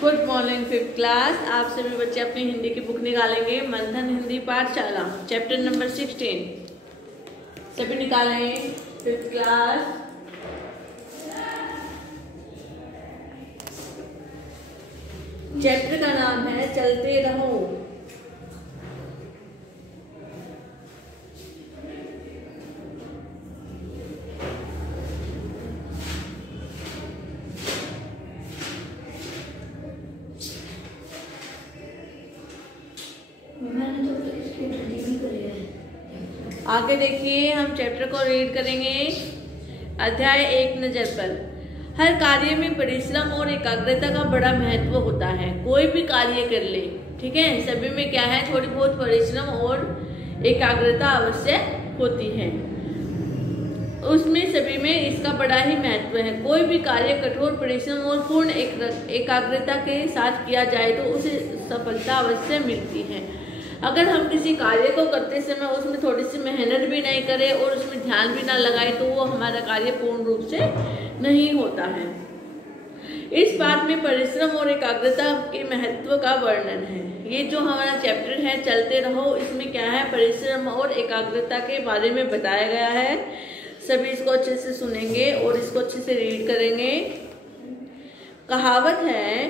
Good morning fifth class. आप सभी बच्चे अपनी हिंदी की बुक निकालेंगे। मंथन हिंदी पाठशाला चैप्टर नंबर 16 सभी निकालें। फिफ्थ क्लास चैप्टर का नाम है चलते रहो। आगे देखिए, हम चैप्टर को रीड करेंगे। अध्याय 1 नजर पर। हर कार्य में परिश्रम और एकाग्रता का बड़ा महत्व होता है। कोई भी कार्य कर ले, ठीक है, सभी में क्या है, थोड़ी बहुत परिश्रम और एकाग्रता अवश्य होती है। उसमें सभी में इसका बड़ा ही महत्व है। कोई भी कार्य कठोर परिश्रम और पूर्ण एकाग्रता के साथ किया जाए तो उसे सफलता अवश्य मिलती है। अगर हम किसी कार्य को करते समय उसमें थोड़ी सी मेहनत भी नहीं करें और उसमें ध्यान भी ना लगाए तो वो हमारा कार्य पूर्ण रूप से नहीं होता है। इस बात में परिश्रम और एकाग्रता के महत्व का वर्णन है। ये जो हमारा चैप्टर है चलते रहो, इसमें क्या है, परिश्रम और एकाग्रता के बारे में बताया गया है। सभी इसको अच्छे से सुनेंगे और इसको अच्छे से रीड करेंगे। कहावत है,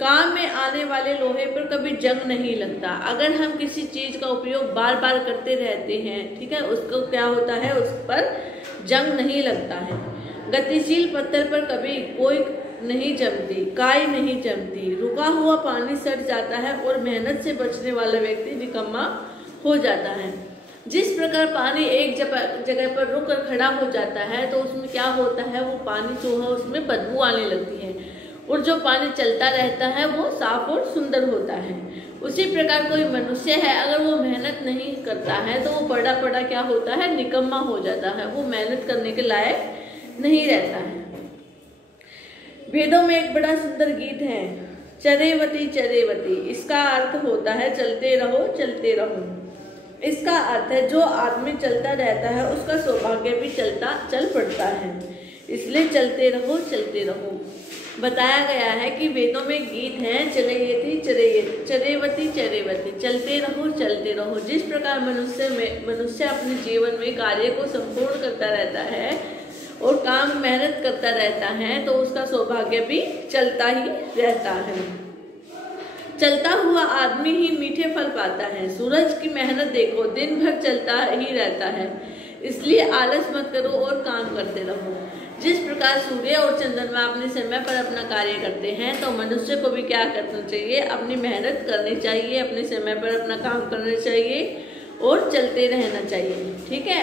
काम में आने वाले लोहे पर कभी जंग नहीं लगता। अगर हम किसी चीज का उपयोग बार बार करते रहते हैं, ठीक है, उसको क्या होता है, उस पर जंग नहीं लगता है। गतिशील पत्थर पर कभी कोई नहीं जमती, काई नहीं जमती। रुका हुआ पानी सड़ जाता है और मेहनत से बचने वाला व्यक्ति निकम्मा हो जाता है। जिस प्रकार पानी एक जगह पर रुक कर खड़ा हो जाता है तो उसमें क्या होता है, वो पानी जो है उसमें बदबू आने लगती है, और जो पानी चलता रहता है वो साफ और सुंदर होता है। उसी प्रकार कोई मनुष्य है, अगर वो मेहनत नहीं करता है तो वो बड़ा बड़ा क्या होता है, निकम्मा हो जाता है, वो मेहनत करने के लायक नहीं रहता है। वेदों में एक बड़ा सुंदर गीत है, चरेवती चरेवती। इसका अर्थ होता है चलते रहो चलते रहो। इसका अर्थ है जो आदमी चलता रहता है उसका सौभाग्य भी चल पड़ता है, इसलिए चलते रहो चलते रहो। बताया गया है कि वेदों में गीत है, चरेयती चरेयती चरेवती चरेवती, चलते रहो। जिस प्रकार मनुष्य अपने जीवन में कार्य को संपूर्ण करता रहता है और काम मेहनत करता रहता है तो उसका सौभाग्य भी चलता ही रहता है। चलता हुआ आदमी ही मीठे फल पाता है। सूरज की मेहनत देखो, दिन भर चलता ही रहता है, इसलिए आलस मत करो और काम करते रहो। जिस प्रकार सूर्य और चंद्रमा अपने समय पर अपना कार्य करते हैं तो मनुष्य को भी क्या करना चाहिए, अपनी मेहनत करनी चाहिए, अपने समय पर अपना काम करना चाहिए और चलते रहना चाहिए, ठीक है।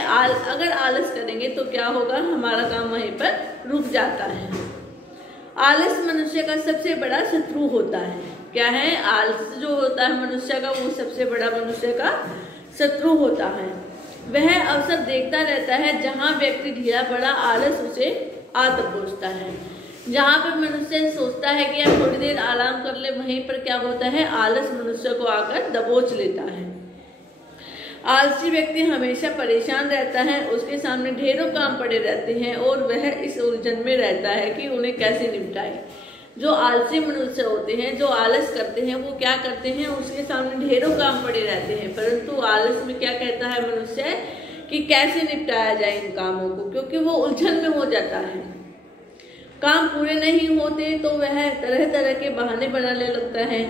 अगर आलस करेंगे तो क्या होगा, हमारा काम वहीं पर रुक जाता है। आलस मनुष्य का सबसे बड़ा शत्रु होता है। क्या है, आलस जो होता है मनुष्य का, वो सबसे बड़ा मनुष्य का शत्रु होता है। वह अवसर देखता रहता है, जहां व्यक्ति ढीला पड़ा आलस उसे आत पहुंचता है। जहां पर मनुष्य सोचता है कि अब थोड़ी देर आराम कर ले, वहीं पर क्या होता है, आलस मनुष्य को आकर दबोच लेता है। आलसी व्यक्ति हमेशा परेशान रहता है, उसके सामने ढेरों काम पड़े रहते हैं और वह इस उलझन में रहता है कि उन्हें कैसे निपटाए। जो आलसी मनुष्य होते हैं, जो आलस करते हैं, वो क्या करते हैं, उसके सामने ढेरों काम पड़े रहते हैं, परंतु आलस में क्या कहता है मनुष्य कि कैसे निपटाया जाए इन कामों को, क्योंकि वो उलझन में हो जाता है। काम पूरे नहीं होते तो वह तरह तरह के बहाने बनाने लगता है,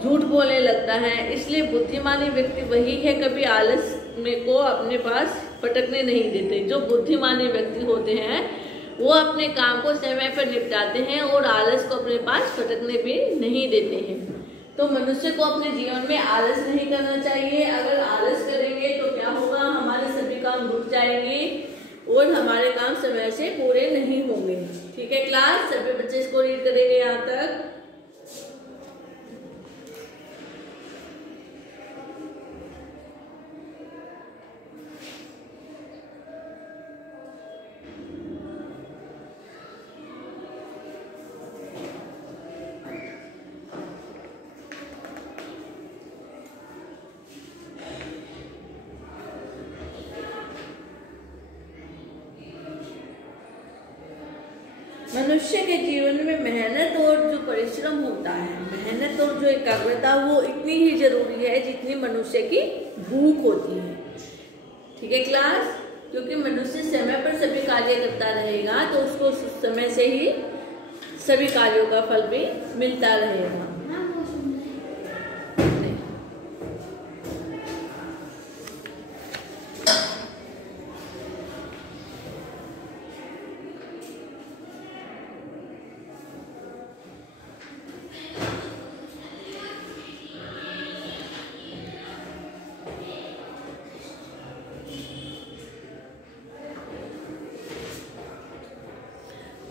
झूठ बोलने लगता है। इसलिए बुद्धिमानी व्यक्ति वही है, कभी आलस में को अपने पास पटकने नहीं देते। जो बुद्धिमानी व्यक्ति होते हैं वो अपने काम को समय पर निपटाते हैं और आलस को अपने पास फटकने भी नहीं देते हैं। तो मनुष्य को अपने जीवन में आलस नहीं करना चाहिए। अगर आलस करेंगे तो क्या होगा, हमारे सभी काम रुक जाएंगे और हमारे काम समय से पूरे नहीं होंगे, ठीक है क्लास। सभी बच्चे इसको रीड करेंगे यहाँ तक। मनुष्य के जीवन में मेहनत और जो परिश्रम होता है, मेहनत और जो एकाग्रता, वो इतनी ही जरूरी है जितनी मनुष्य की भूख होती है। ठीक है क्लास, क्योंकि मनुष्य समय पर सभी कार्य करता रहेगा तो उसको उस समय से ही सभी कार्यों का फल भी मिलता रहेगा।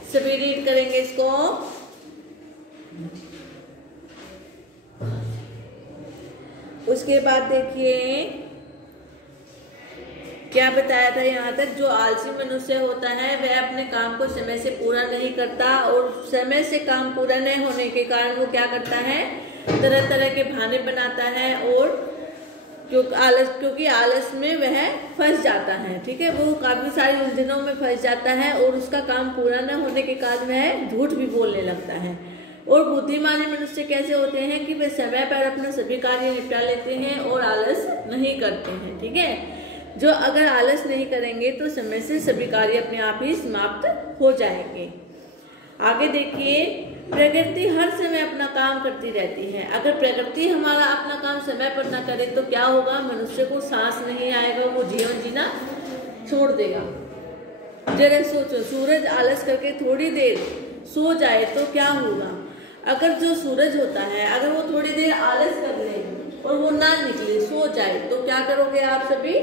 सभी रीड करेंगे इसको। उसके बाद देखिए क्या बताया था यहाँ तक, जो आलसी मनुष्य होता है वह अपने काम को समय से पूरा नहीं करता और समय से काम पूरा नहीं होने के कारण वो क्या करता है, तरह तरह के बहाने बनाता है और क्योंकि आलस में वह फंस जाता है। ठीक है, वो काफी सारी उलझनों में फंस जाता है और उसका काम पूरा न होने के कारण वह झूठ भी बोलने लगता है। और बुद्धिमानी मनुष्य कैसे होते हैं कि वे समय पर अपना सभी कार्य निपटा लेते हैं और आलस नहीं करते हैं। ठीक है, जो अगर आलस नहीं करेंगे तो समय से सभी कार्य अपने आप ही समाप्त हो जाएंगे। आगे देखिए, प्रकृति हर समय अपना काम करती रहती है। अगर प्रकृति हमारा अपना काम समय पर न करे तो क्या होगा, मनुष्य को सांस नहीं आएगा, वो जीवन जीना छोड़ देगा। जरा सोचो, सूरज आलस करके थोड़ी देर सो जाए तो क्या होगा। अगर जो सूरज होता है अगर वो थोड़ी देर आलस कर ले और वो ना निकले, सो जाए, तो क्या करोगे आप सभी।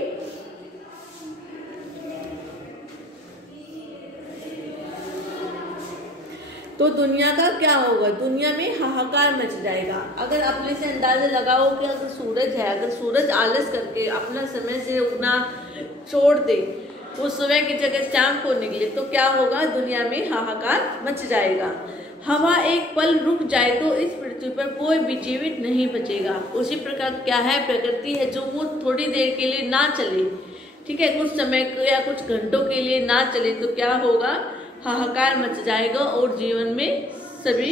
तो दुनिया का क्या होगा, दुनिया में हाहाकार मच जाएगा। अगर अपने से अंदाजा लगाओ कि अगर सूरज है, अगर सूरज आलस करके अपना समय से उगना छोड़ दे, वो सुबह की जगह शाम को निकले, तो क्या होगा, दुनिया में हाहाकार मच जाएगा। हवा एक पल रुक जाए तो इस पृथ्वी पर कोई भी जीवित नहीं बचेगा। उसी प्रकार क्या है, प्रकृति है, जो वो थोड़ी देर के लिए ना चले, ठीक है, कुछ समय या कुछ घंटों के लिए ना चले, तो क्या होगा, हाहाकार मच जाएगा और जीवन में सभी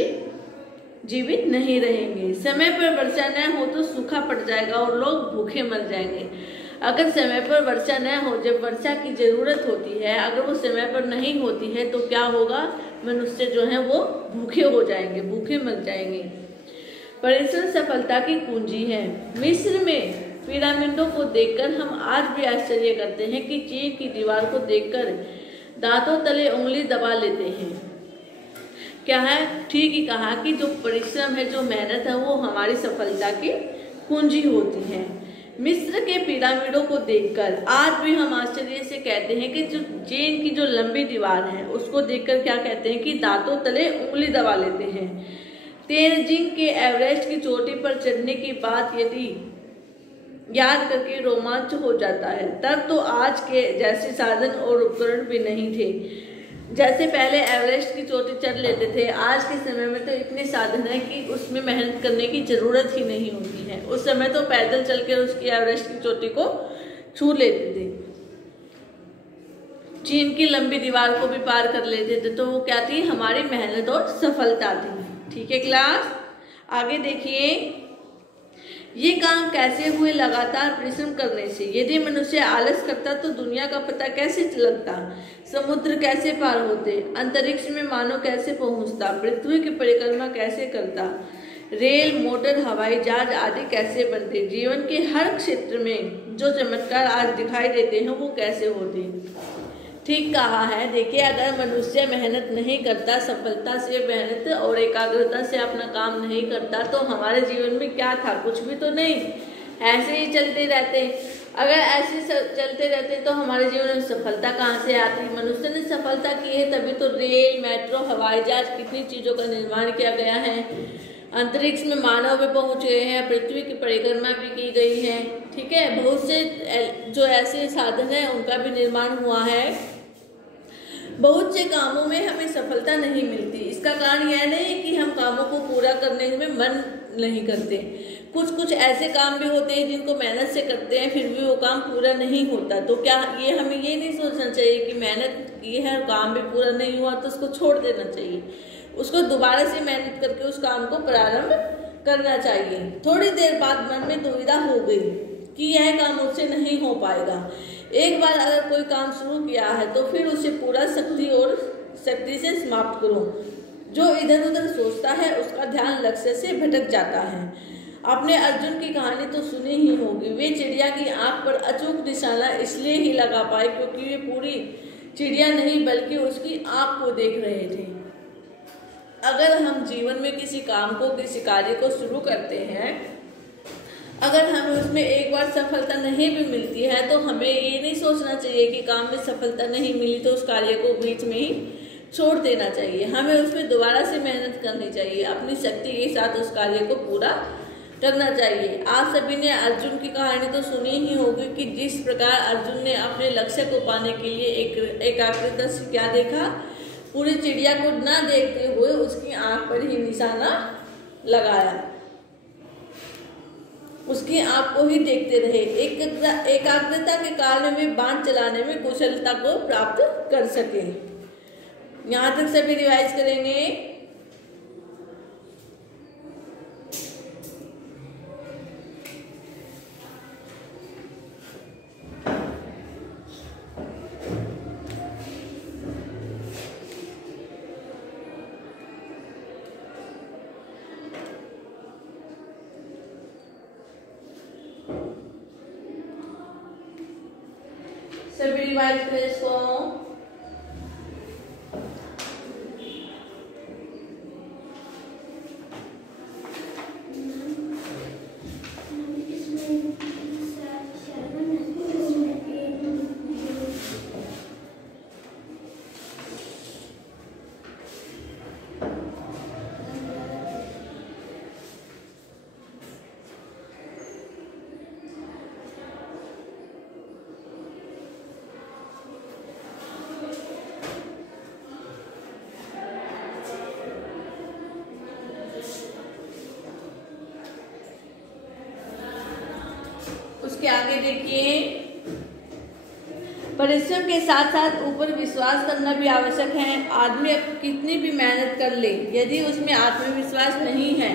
जीवित नहीं रहेंगे। समय पर वर्षा न हो तो सूखा पड़ जाएगा और लोग भूखे मर जाएंगे। अगर समय पर वर्षा न हो, जब वर्षा की जरूरत होती है, अगर वो समय पर नहीं होती है तो क्या होगा, मनुष्य जो है वो भूखे हो जाएंगे, भूखे मर जाएंगे। परिश्रम सफलता की कुंजी है। मिस्र में पिरामिडों को देखकर हम आज भी आश्चर्य करते हैं कि चीन की दीवार को देखकर दांतों तले उंगली दबा लेते हैं। क्या है, ठीक ही कहा कि जो परिश्रम है, जो मेहनत है, वो हमारी सफलता की कुंजी होती है। मिस्र के पिरामिडों को देखकर आज भी हम आश्चर्य से कहते हैं कि जो चीन की जो लंबी दीवार है उसको देखकर क्या कहते हैं कि दांतों तले उंगली दबा लेते हैं। तेनजिंग के एवरेस्ट की चोटी पर चढ़ने की बात यदि याद करके रोमांच हो जाता है, तब तो आज के जैसे साधन और उपकरण भी नहीं थे। जैसे पहले एवरेस्ट की चोटी चढ़ लेते थे, आज के समय में तो इतने साधन है कि उसमें मेहनत करने की जरूरत ही नहीं होती है। उस समय तो पैदल चलकर उसकी एवरेस्ट की चोटी को छू लेते थे, चीन की लंबी दीवार को भी पार कर लेते थे। तो वो क्या थी, हमारी मेहनत और सफलता थी। ठीक है क्लास, आगे देखिए, ये काम कैसे हुए, लगातार परिश्रम करने से। यदि मनुष्य आलस करता तो दुनिया का पता कैसे लगता, समुद्र कैसे पार होते, अंतरिक्ष में मानव कैसे पहुंचता, पृथ्वी की परिक्रमा कैसे करता, रेल, मोटर, हवाई जहाज आदि कैसे बनते, जीवन के हर क्षेत्र में जो चमत्कार आज दिखाई देते हैं वो कैसे होते। ठीक कहा है। देखिए, अगर मनुष्य मेहनत नहीं करता, सफलता से, मेहनत और एकाग्रता से अपना काम नहीं करता, तो हमारे जीवन में क्या था, कुछ भी तो नहीं, ऐसे ही चलते रहते। अगर ऐसे चलते रहते तो हमारे जीवन में सफलता कहाँ से आती। मनुष्य ने सफलता की है तभी तो रेल, मेट्रो, हवाई जहाज, कितनी चीजों का निर्माण किया गया है, अंतरिक्ष में मानव भी पहुंच गए हैं, पृथ्वी की परिक्रमा भी की गई है। ठीक है, बहुत से जो ऐसे साधन है उनका भी निर्माण हुआ है। बहुत से कामों में हमें सफलता नहीं मिलती। इसका कारण यह नहीं कि हम कामों को पूरा करने में मन नहीं करते, कुछ कुछ ऐसे काम भी होते हैं जिनको मेहनत से करते हैं फिर भी वो काम पूरा नहीं होता। तो क्या ये हमें ये नहीं सोचना चाहिए कि मेहनत की है और काम भी पूरा नहीं हुआ तो उसको छोड़ देना चाहिए, उसको दोबारा से मेहनत करके उस काम को प्रारंभ करना चाहिए। थोड़ी देर बाद मन में दुविधा हो गई कि यह काम मुझसे नहीं हो पाएगा। एक बार अगर कोई काम शुरू किया है तो फिर उसे पूरा शक्ति से समाप्त करो। जो इधर उधर सोचता है उसका ध्यान लक्ष्य से भटक जाता है। आपने अर्जुन की कहानी तो सुनी ही होगी। वे चिड़िया की आंख पर अचूक निशाना इसलिए ही लगा पाए क्योंकि वे पूरी चिड़िया नहीं बल्कि उसकी आंख को देख रहे थे। अगर हम जीवन में किसी काम को, किसी कार्य को शुरू करते हैं, अगर हमें उसमें एक बार सफलता नहीं भी मिलती है तो हमें ये नहीं सोचना चाहिए कि काम में सफलता नहीं मिली तो उस कार्य को बीच में ही छोड़ देना चाहिए। हमें उसमें दोबारा से मेहनत करनी चाहिए, अपनी शक्ति के साथ उस कार्य को पूरा करना चाहिए। आप सभी ने अर्जुन की कहानी तो सुनी ही होगी कि जिस प्रकार अर्जुन ने अपने लक्ष्य को पाने के लिए एकाग्रता से क्या देखा, पूरी चिड़िया को न देखते हुए उसकी आंख पर ही निशाना लगाया, उसकी आंख को ही देखते रहे। एकाग्रता के कारण वे बाण चलाने में कुशलता को प्राप्त कर सके। यहाँ तक सभी रिवाइज करेंगे। सभी रिवाइज करें इसको। उसके आगे देखिए, परिश्रम के साथ साथ ऊपर विश्वास करना भी आवश्यक है। आदमी कितनी भी मेहनत कर ले, यदि उसमें आत्मविश्वास नहीं है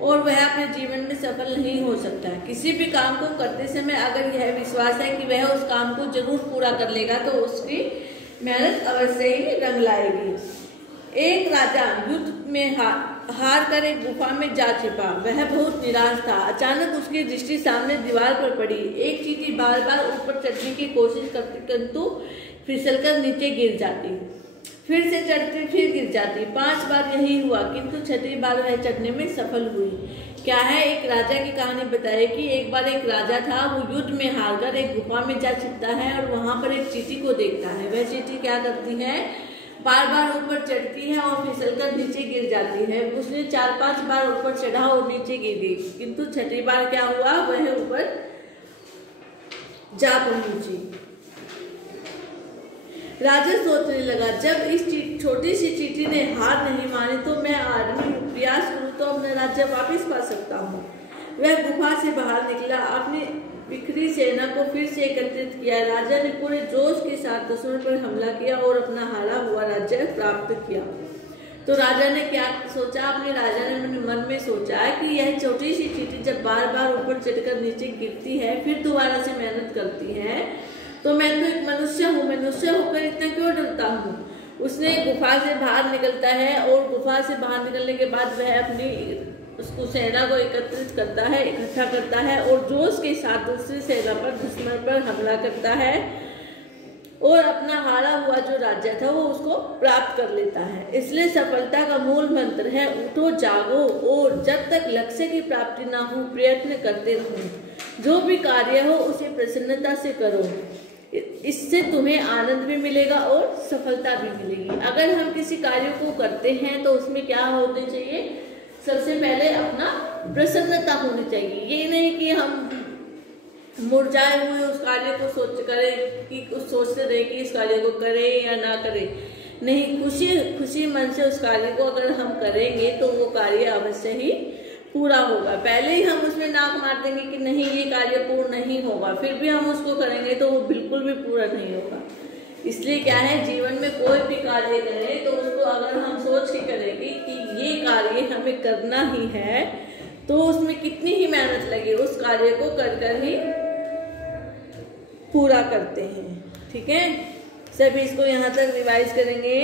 और वह अपने जीवन में सफल नहीं हो सकता। किसी भी काम को करते समय अगर यह विश्वास है कि वह उस काम को जरूर पूरा कर लेगा तो उसकी मेहनत अवश्य ही रंग लाएगी। एक राजा युद्ध में हार कर एक गुफा में जा छिपा। वह बहुत निराश था। अचानक उसकी दृष्टि सामने दीवार पर पड़ी। एक चींटी बार बार ऊपर चढ़ने की कोशिश करती किंतु फिसलकर नीचे गिर जाती, फिर से चढ़ती फिर गिर जाती। 5 बार यही हुआ किंतु 6ठी बार वह चढ़ने में सफल हुई। क्या है, एक राजा की कहानी बताए कि एक बार एक राजा था, वो युद्ध में हार कर एक गुफा में जा छिपता है और वहां पर एक चींटी को देखता है। वह चींटी क्या करती है, बार बार ऊपर चढ़ती है और फिसलकर नीचे गिर जाती है। उसने 4-5 बार ऊपर चढ़ा और नीचे गिर गई किंतु 6ठी बार क्या हुआ, वह ऊपर जा पहुंची। राजा सोचने लगा, जब इस छोटी सी चींटी ने हार नहीं मानी तो मैं आदमी प्रयास करूं तो अपना राज्य वापस पा सकता हूँ। वह गुफा से बाहर निकला, अपनी बिखरी सेना को फिर से एकत्रित किया। राजा ने पूरे जोश के साथ दुश्मन पर हमला किया और अपना हारा हुआ राज्य प्राप्त किया। तो राजा ने क्या सोचा, अपने राजा ने मन में सोचा कि यह छोटी सी चींटी जब बार बार ऊपर चढ़कर नीचे गिरती है फिर दोबारा से मेहनत करती है तो मैं तो एक मनुष्य हूँ, मनुष्य होकर इतना क्यों डरता हूँ। उसने गुफा से बाहर निकलता है और गुफा से बाहर निकलने के बाद वह अपनी उसको सेना को एकत्रित करता है, इकट्ठा करता है और जोश के साथ दूसरी सेना पर, दुश्मन पर हमला करता है और अपना हारा हुआ जो राज्य था वो उसको प्राप्त कर लेता है। इसलिए सफलता का मूल मंत्र है, उठो जागो और जब तक लक्ष्य की प्राप्ति ना हो प्रयत्न करते रहो। जो भी कार्य हो उसे प्रसन्नता से करो, इससे तुम्हें आनंद भी मिलेगा और सफलता भी मिलेगी। अगर हम किसी कार्य को करते हैं तो उसमें क्या होना चाहिए, सबसे पहले अपना प्रसन्नता होनी चाहिए। ये नहीं कि हम मुरझाए हुए उस कार्य को सोचते रहे कि इस कार्य को करें या ना करें। नहीं, खुशी मन से उस कार्य को अगर हम करेंगे तो वो कार्य अवश्य ही पूरा होगा। पहले ही हम उसमें नाक मार देंगे कि नहीं ये कार्य पूर्ण नहीं होगा, फिर भी हम उसको करेंगे तो वो बिल्कुल भी पूरा नहीं होगा। इसलिए क्या है, जीवन में कोई भी कार्य करें तो उसको अगर हम सोच के करेंगे कि ये कार्य हमें करना ही है, तो उसमें कितनी ही मेहनत लगे उस कार्य को कर कर ही पूरा करते हैं। ठीक है, सभी इसको यहाँ तक रिवाइज करेंगे।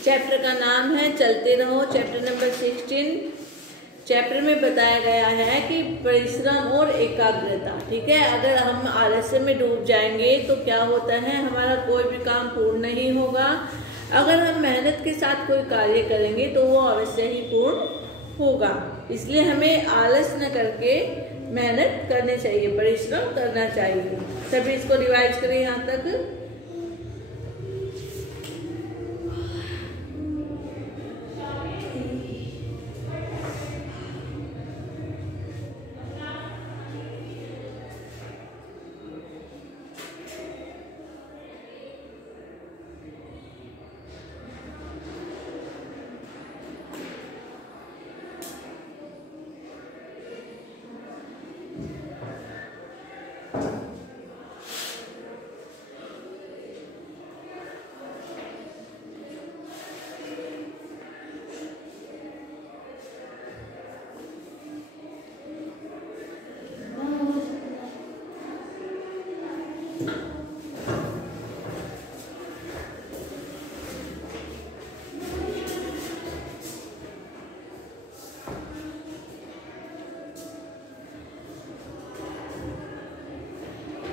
चैप्टर का नाम है चलते रहो, चैप्टर नंबर 16। चैप्टर में बताया गया है कि परिश्रम और एकाग्रता। ठीक है, अगर हम आलस्य में डूब जाएंगे तो क्या होता है, हमारा कोई भी काम पूर्ण नहीं होगा। अगर हम मेहनत के साथ कोई कार्य करेंगे तो वो अवश्य ही पूर्ण होगा। इसलिए हमें आलस न करके मेहनत करनी चाहिए, परिश्रम करना चाहिए। सभी इसको रिवाइज करें यहाँ तक।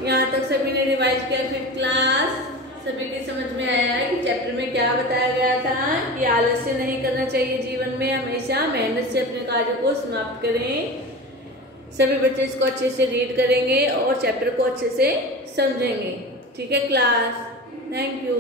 यहाँ तक सभी ने रिवाइज किया। फिर क्लास सभी की समझ में आया है कि चैप्टर में क्या बताया गया था कि आलस्य नहीं करना चाहिए, जीवन में हमेशा मेहनत से अपने कार्य को समाप्त करें। सभी बच्चे इसको अच्छे से रीड करेंगे और चैप्टर को अच्छे से समझेंगे। ठीक है क्लास, थैंक यू।